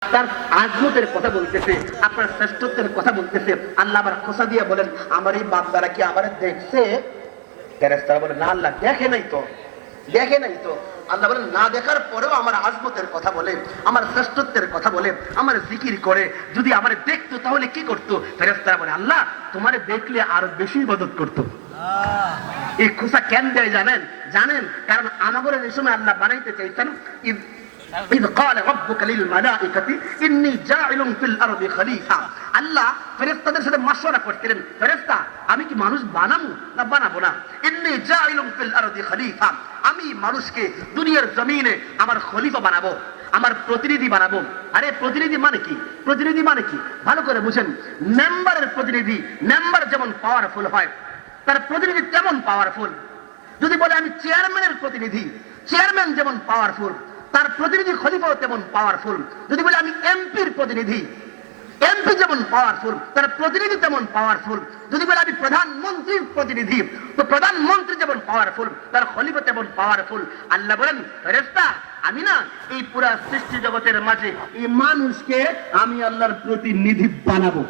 তার আজমতের কথা বলতেছে, আপনার শ্রেষ্ঠত্বের কথা বলতেছে। আল্লাহ আবার খোসা দিয়ে বলেন, আমার এই বান্দারা কি আমার দেখছে? ফেরেস্তারা বলে, না, আল্লাহ দেখে নাই তো। দেখে নাই তো। আল্লাহ বলেন, না দেখার পরেও আমার আজমতের কথা বলে, আমার শ্রেষ্ঠত্বের কথা বলে, আমার জিকির করে, যদি আমার দেখতো তাহলে কি করতো? ফেরেস্তারা বলে, আল্লাহ, তোমারে দেখলে আরও বেশি মদত করতো। এই খোসা কেন দেয় জানেন? জানেন? কারণ আমাদের এই সময় আল্লাহ বানাইতে চাইছেন ইদ- إذ قال ربك للملائكة إني جاعل في الأرض خليفة আল্লাহ ফেরেশতাদের সাথে মাশওয়ারা করছিলেন ফেরেশতা আমি কি মানুষ বানাবো না বানাবো না ইন্নী জাইলুম ফিল আরদি খলিফা আমি মানুষকে দুনিয়ার জমিনে আমার খলিফা বানাবো আমার প্রতিনিধি বানাবো আরে প্রতিনিধি মানে কি প্রতিনিধি মানে কি ভালো করে বুঝেন মেম্বারের প্রতিনিধি মেম্বার যেমন পাওয়ারফুল হয় তার প্রতিনিধি তেমন পাওয়ারফুল যদি বলে আমি চেয়ারম্যানের প্রতিনিধি চেয়ারম্যান যেমন পাওয়ারফুল তার প্রতিনিধি খলিফাও তেমন পাওয়ারফুল যদি বলে আমি এমপির প্রতিনিধি এমপি যেমন পাওয়ারফুল তার প্রতিনিধি তেমন পাওয়ারফুল যদি বলে আমি প্রধানমন্ত্রীর প্রতিনিধি, তো প্রধানমন্ত্রী যেমন পাওয়ারফুল তার খলিফা তেমন পাওয়ারফুল আল্লাহ বলেন ফেরেস্তা আমি না এই পুরা সৃষ্টি জগতের মাঝে এই মানুষকে আমি আল্লাহর প্রতিনিধি বানাবো।